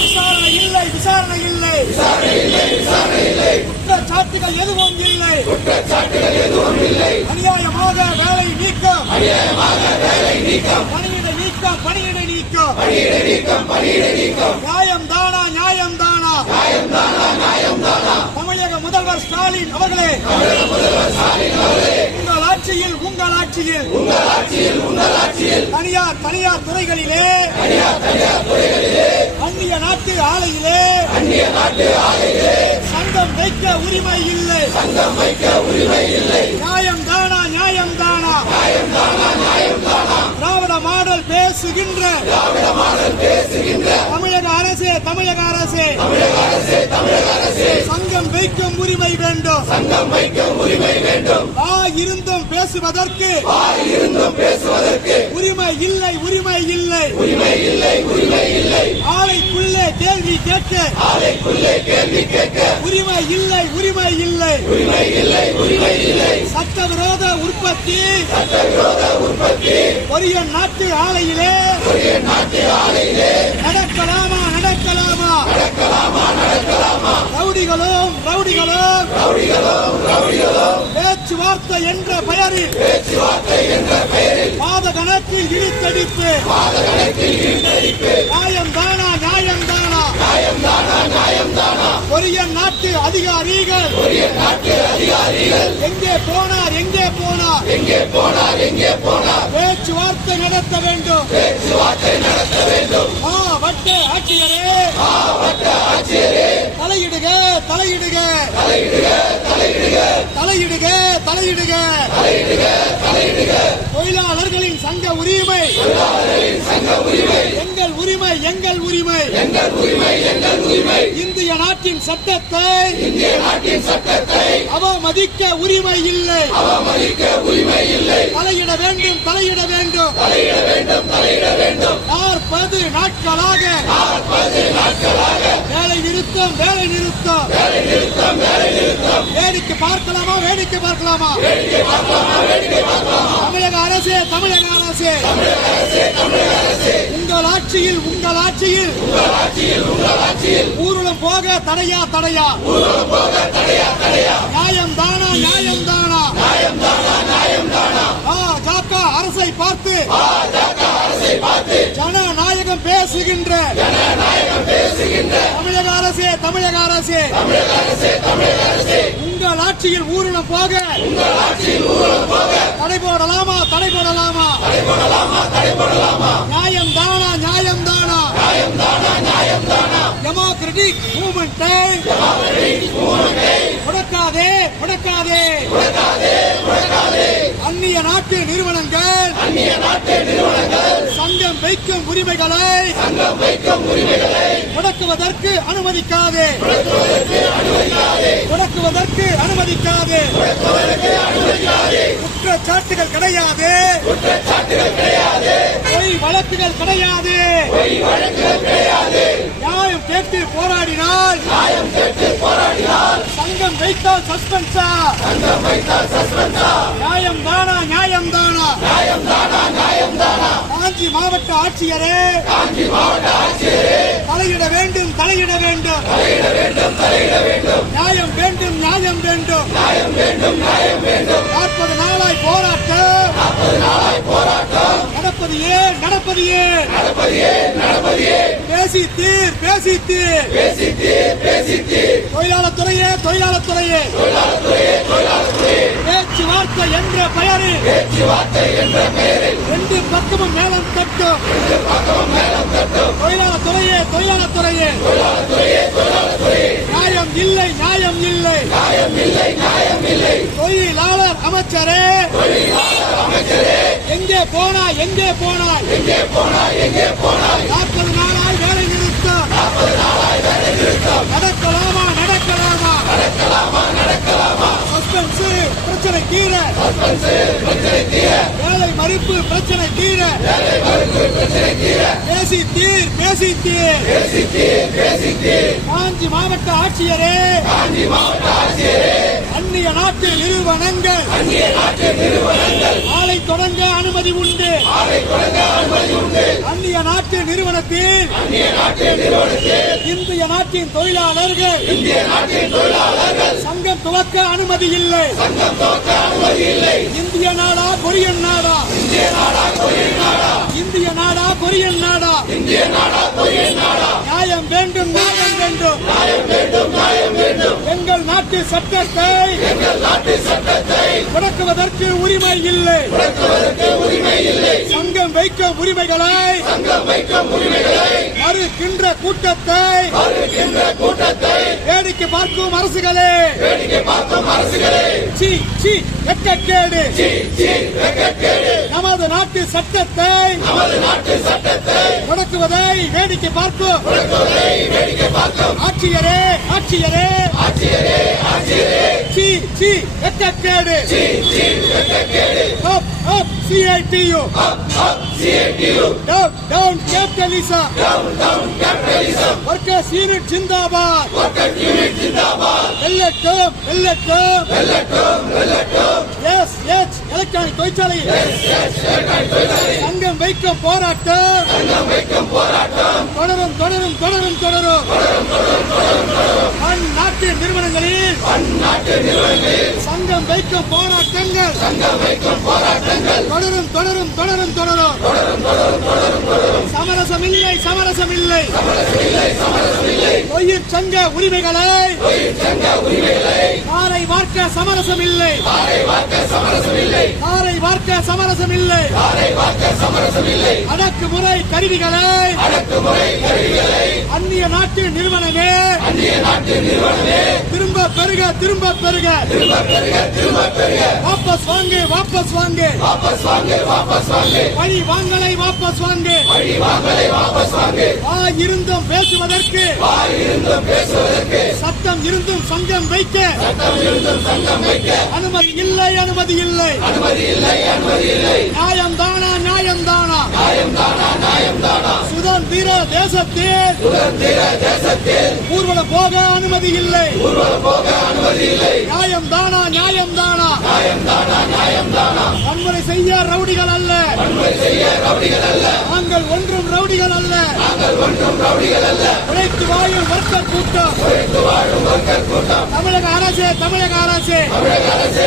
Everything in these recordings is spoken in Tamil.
விசாரணை இல்லை விசாரணை இல்லை. விசாரணை இல்லை விசாரணை இல்லை. குற்றச்சாட்டுகள் எதுவும் இல்லை. குற்றச்சாட்டுகள் எதுவும் இல்லை. அநியாயமாக வேலை நீக்கம். அநியாயமாக வேலை நீக்கம். பணியிட நீக்கம் பணியிட நீக்கம். பணியிட நீக்கம் பணியிட நீக்கம். நியாயம் தானா நியாயம் தானா நியாயம் தானா நியாயம் தானா தமிழக முதல்வர் ஸ்டாலின் அவர்களே. தமிழக முதல்வர் ஸ்டாலின் அவர்களே. ஆட்சியில் உங்கள் ஆட்சியில். உங்கள் ஆட்சியில் உங்கள் ஆட்சியில். தனியார் தனியார் துறைகளிலே. தனியார் தனியார் துறைகளிலே. அந்நிய நாட்டு ஆலையிலே. அந்நிய நாட்டு ஆலையிலே. சங்கம் வைக்க உரிமை இல்லை. சங்கம் வைக்க உரிமை இல்லை. நியாயம் தானா நியாயம் தானா? நியாயம் தானா நியாயம் பேசுகின்ற தமிழக அரசே தமிழக அரசே. சங்கம் வைக்கும் உரிமை வேண்டும். சங்கம் வைக்கும் உரிமை வேண்டும். ஆ இருந்தும் பேசுவதற்கு. உரிமை இல்லை உரிமை இல்லை. உரிமை இல்லை உரிமை இல்லை. ஆலைக்குள்ளே கேள்வி கேட்க. ஆலைக்குள்ளே கேள்வி கேட்க. உரிமை இல்லை உரிமை இல்லை. உரிமை இல்லை உரிமை இல்லை. சட்டவிரோத உற்பத்தி. சட்டவிரோத உற்பத்தி. கொரியன் நாட்டு ஆலையிலே நாட்டு ஆலையிலே நடக்கலாமா நடக்கலாமா? நடக்கலாமா நடக்கலாமா ரவுடிகளும் ரவுடிகளும் ரவுடிகளும் ரவுடிகளும் பேச்சுவார்த்தை என்ற பெயரில் பேச்சுவார்த்தை என்ற பெயரில் பாத கணக்கில் இழுத்தடிப்பு கணக்கில் இழுத்தடிப்பு நியாயம் தானா நியாயம் தானா? நியாயம் தானா நியாயம் கொரியன் நாட்டு அதிகாரிகள். நாட்டு அதிகாரிகள். எங்கே போனார் எங்கே போனார். எங்கே போனார் எங்கே போனார். பேச்சுவார்த்தை நடத்த வேண்டும். பேச்சுவார்த்தை நடத்த வேண்டும். மாவட்ட ஆட்சியரே. மாவட்ட ஆட்சியரே. தலையிடுக தலையிடுக. தலையிடுக. தலையிடுக தலையிடுக. தொழிலாளர்களின் சங்க உரிமை. எங்கள் உரிமை எங்கள் உரிமை. இந்திய நாட்டின் சட்டத்தை அவமதிக்க உரிமை இல்லை. தலையிட வேண்டும் தலையிட வேண்டும். தலையிட வேண்டும் தலையிட வேண்டும். நாற்பது நாட்களாக நாற்பது நாட்களாக வேலை நிறுத்தம் வேலை நிறுத்தம். வேலை நிறுத்தம் வேலை நிறுத்தம். வேடிக்கை பார்க்கலாமா வேடிக்கை பார்க்கலாமா? வேடிக்கை பார்க்கலாமா வேடிக்கை பார்க்கலாமா? தமிழக அரசே தமிழக அரசே. தமிழக அரசே தமிழக ஆட்சியில் உங்கள் ஆட்சியில் உங்கள் ஆட்சியில். உங்கள் ஆட்சியில் ஊர்வலம் போக தடையா தடையா? ஊர்வலம் போக தடையா தடையா நியாயம் தானா நியாயம் தானா? நியாயம் தானா நியாயம் தானா ஆ அரசை பார்த்து அரசை பார்த்து. ஜனநாயகம் பேசுகின்ற. ஜனநாயகம் பேசுகின்ற தமிழக அரசே தமிழக அரசே தமிழக அரசே தமிழக அரசே. உங்கள் ஆட்சியில் ஊரண போக. தடை போடலாமா? தடை போடலாமா? நியாயம் தானா? நியாயம் தானா? டெமோக்ரட்டிக் மூமெண்டை முடக்காதே முடக்காதே அந்நிய நாட்டு நிறுவனங்கள் அந்நிய நாட்டு நிறுவனங்கள் சங்கம் வைக்கும் உரிமைகளை சங்கம் வைக்கும் உரிமைகளை முடக்குவதற்கு அனுமதிக்காதே. முடக்குவதற்கு அனுமதிக்காதே. குற்றச்சாட்டுகள் கிடையாது குற்றச்சாட்டுகள் கிடையாது. பொய் வழக்குகள் கிடையாது. பொய் வழக்குகள் கிடையாது. நியாயம் கேட்டு போராடினால். நியாயம் கேட்டு போராடினால். சங்கம் வைத்தால் சஸ்பென்ஸா? சங்கம் வைத்தால் சஸ்பென்ஸா? நியாயம் தானா? நியாயம் தானா? நியாயம் தானா? நியாயம் தானா? காஞ்சி மாவட்ட ஆட்சியரே. காஞ்சி மாவட்ட ஆட்சியரே தலையிட வேண்டும் தலையிட வேண்டும். தலையிட வேண்டும் தலையிட வேண்டும் நியாயம் வேண்டும் நியாயம் வேண்டும். நியாயம் வேண்டும் நியாயம் வேண்டும் நாற்பது நாளாய் போராட்டம். நாற்பது நாளாய் போராட்டம் நடப்பது ஏன் நடப்பது ஏன்? நடப்பது ஏன் நடப்பது ஏன் பேசி தீர் பேசி தீர். பேசி தீர் பேசி தீர் தொழிலாளர் துறையே தொழிலாளர் துறையே தொழிலாளர் துறையே தொழிலாளர் துறையே. பேச்சுவார்த்தை என்ற பெயரில் பேச்சுவார்த்தை என்ற பெயரில் ரெண்டு பக்கமும் மேலம் தட்டும் ரெண்டு பக்கமும் மேலம் தட்டும் தொழிலாளர் துறையே தொழிலாளர் துறையே தொழிலாளர் துறையே தொழிலாளர் துறையே நியாயம் இல்லை நியாயம் இல்லை. நியாயம் இல்லை நியாயம் இல்லை. தொழிலாளர் அமைச்சரே. தொழிலாளர் அமைச்சரே. எங்கே போனாய் எங்கே போனாய்? எங்கே போனாய் எங்கே போனாய்? நாற்பது நாளாய் வேலை நிறுத்தம். நாற்பது நாளாய் வேலை நிறுத்தம். நடக்கலாமா நடக்கலாமா? நடக்கலாமா நடக்கலாமா சஸ்பென்ஸ் பிரச்சனை தீர. சஸ்பென்ஸ் பிரச்சனை தீர வேலை மறுப்பு பிரச்சனை தீர. வேலை மறுப்பு பிரச்சனை தீர பேசி தீர் பேசி தீர். பேசி தீர் பேசி தீர் காஞ்சி மாவட்ட ஆட்சியரே. காஞ்சி மாவட்ட ஆட்சியரே அந்நிய நாட்டு நிறுவனங்கள். அந்நிய நாட்டு நிறுவனங்கள் ஆலை தொடங்க அனுமதி உண்டு ஆலை தொடங்க அனுமதி உண்டு. அந்நிய நாட்டு நாட்டு நிறுவனத்தில் இந்திய நாட்டின் தொழிலாளர்கள் சங்கம் துவக்க அனுமதி இல்லை. இந்திய நாடா கொரியன் நாடா. இந்திய நாடா கொரியன் நாடா. நியாயம் வேண்டும் நாடா. வேண்டும். எங்கள் நாட்டு சட்டத்தை முடக்குவதற்கு உரிமை இல்லை. சங்கம் வைக்கும் உரிமைகளை மறுக்கின்ற கூட்டத்தை வேடிக்கை பார்க்கும் அரசுகளே. சீ, சீ, வெட்கக்கேடு நமது நாட்டு சட்டத்தை முடக்குவதை வேடிக்கை பார்க்கும். ஆட்சியரே ஆட்சியரே. சீ, சீ, வெட்கக்கேடு அப், அப், CITU. Down, down capitalism. Workers Unit zindabad. வெல்லட்டும் வெல்லட்டும் எஸ் எஸ் எலக்ட்ரானிக் தொழிற்சாலை சங்கம் வைக்கும் போராட்டம் போராட்டம். தொடரும் தொடரும் தொடரும் தொடரும். அந்நாட்டு நிறுவனங்களில் சங்கம் வைக்கும் போராட்டங்கள். தொடரும் தொடரும் தொடரும் தொடரும். சமரசம் இல்லை சமரசம் இல்லை தொழிற் சங்க உரிமைகளை காரை வார்க்க சமரசம் இல்லை காரை வார்க்க சமரசம் இல்லை அடக்குமுறை கருவிகளை அந்நிய நாட்டு நிறுவனமே திரும்ப பெருக திரும்ப பெருக வாபஸ் வாங்கு வாபஸ் வாங்கு. வழி வாங்கலை வாபஸ் வாங்கு. வா இருந்தும் பேசுவதற்கு. சட்டம் இருந்தும் சங்கம் வைக்க. அனுமதி இல்லை அனுமதி இல்லை. நியாயம் தானா. நியாயம் தானா சுதந்திர தேசத்தில் ஊர்வலம் போக அனுமதி இல்லை. நியாயம் தானா நியாயம் தானா? வன்முறை செய்ய ரவுடிகள் அல்ல. நாங்கள் ஒன்றும் ரவுடிகள் அல்ல. உழைத்து வாழும் வர்க்கர் கூட்டம். தமிழக அரசு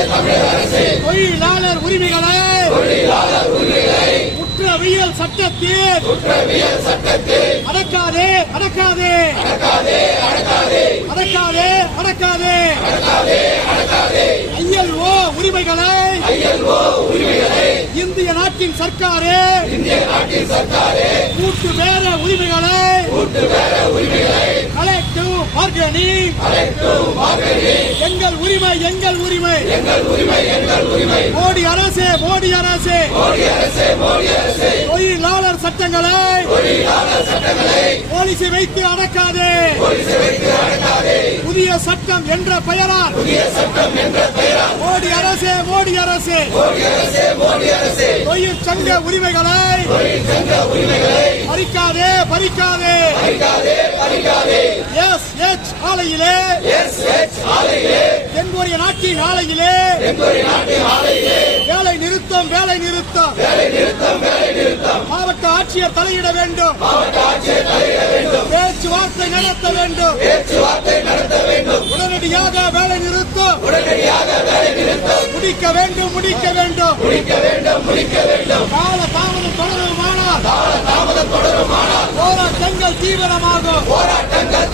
தமிழக அரசு. தொழிலாளர் உரிமைகளை குற்றவியல் சட்டத்தில் அடக்காதே அடக்காதே. அடக்காதே அடக்காதே. ஐஎல்ஓ உரிமைகளை இந்திய நாட்டின் சர்க்காரே கூட்டு வேற உரிமைகளை கலெக்டிவ் பார்கனிங் எங்கள் உரிமை எங்கள் உரிமை. மோடி அரசு மோடி அரசு. தொழிலாளர் சட்டங்களை போலீசை வைத்து அடக்காதே. புதிய சட்டம் என்ற பெயரால் மோடி அரசு மோடி அரசு. தொழில் சங்க உரிமைகளை பறிக்காதே பறிக்காதே. எஸ் எச் ஆலையிலே தென்கொரிய நாட்டின் ஆலையிலே. வேலை நிறுத்தம். வேலை நிறுத்தம் மாவட்ட ஆட்சியர் தலையிட வேண்டும். பேச்சுவார்த்தை நடத்த வேண்டும். உடனடியாக வேலை நிறுத்தம். முடிக்க வேண்டும் முடிக்க வேண்டும். கால தாமதம் தொடருமானால். போராட்டங்கள்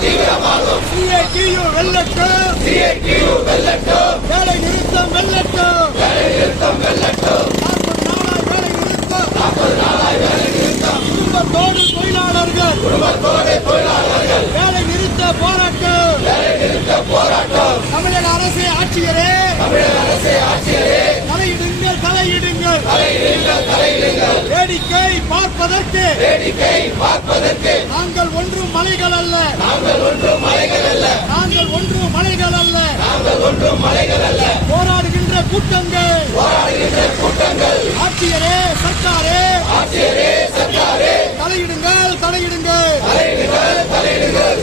தீவிரமாகும். சிஐடியு வெல்லட்டும். வேலை நிறுத்தம் வெல்லட்டும். குடும்பத்தோடு தொழிலாளர்கள் வேலை நிறுத்தம் குடும்பத்தோடு தொழிலாளர்கள் வேலை நிறுத்த போராட்டம் தமிழக அரசு ஆட்சியரே தலையிடுங்கள் தலையிடுங்கள் வேடிக்கை பார்ப்பதற்கு நாங்கள் ஒன்றும் மலைகள் அல்ல. நாங்கள் ஒன்றும் மலைகள் அல்ல போராடுகின்ற கூட்டங்கள். கூட்டங்கள். ஆட்சியரே சர்க்காரே. ஆட்சியரே சர்க்காரே. தலையிடுங்கள் தலையிடுங்கள். தலையிடுங்கள் தலையிடுங்கள்.